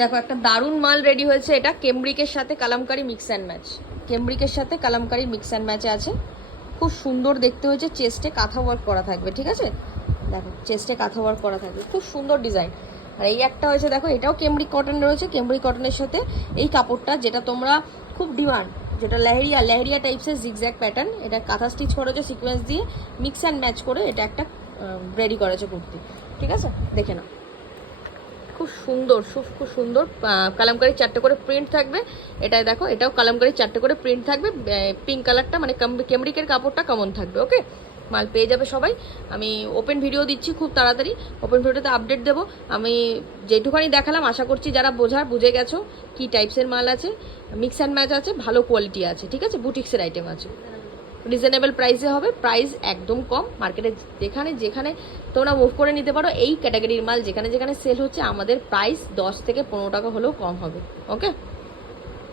দেখো একটা দারুণ মাল রেডি হয়েছে, এটা কেমব্রিকের সাথে কালামকারি মিক্স অ্যান্ড ম্যাচ, কেমব্রিকের সাথে কালামকারি মিক্স অ্যান্ড ম্যাচে আছে। খুব সুন্দর দেখতে হয়েছে, চেস্টে কাঁথা ওয়ার্ক করা থাকবে, ঠিক আছে? দেখো চেস্টে কাঁথা ওয়ার্ক করা থাকবে, খুব সুন্দর ডিজাইন। আর এই একটা হয়েছে দেখো, এটাও কেমব্রিক কটন রয়েছে, কেমব্রিক কটনের সাথে এই কাপড়টা যেটা তোমরা খুব ডিমান্ড, যেটা লেহেরিয়া টাইপসের জিগজ্যাগ প্যাটার্ন, এটা কাঁথা স্টিচ করেছে সিকোয়েন্স দিয়ে, মিক্স অ্যান্ড ম্যাচ করে এটা একটা রেডি করেছে কুর্তি, ঠিক আছে? দেখে নাও, খুব সুন্দর, খুব সুন্দর। কালামকারি 4টে করে প্রিন্ট থাকবে। এটাই দেখো, এটাও কালামকারি 4টে করে প্রিন্ট থাকবে। পিঙ্ক কালারটা মানে কেমব্রিকের কাপড়টা কমন থাকবে। ওকে, মাল পেয়ে যাবে সবাই। আমি ওপেন ভিডিও দিচ্ছি খুব তাড়াতাড়ি, ওপেন ভিডিওতে আপডেট দেবো। আমি যেটুখানি দেখালাম আশা করছি যারা বুঝে গেছো কি টাইপসের মাল আছে, মিক্স অ্যান্ড ম্যাচ আছে, ভালো কোয়ালিটি আছে, ঠিক আছে? বুটিক্সের আইটেম আছে, রিজনেবল প্রাইসে হবে, প্রাইস একদম কম। মার্কেটে যেখানে তোমরা মুভ করে নিতে পারো, এই ক্যাটাগরির মাল যেখানে সেল হচ্ছে, আমাদের প্রাইস 10 থেকে 15 টাকা হলেও কম হবে। ওকে।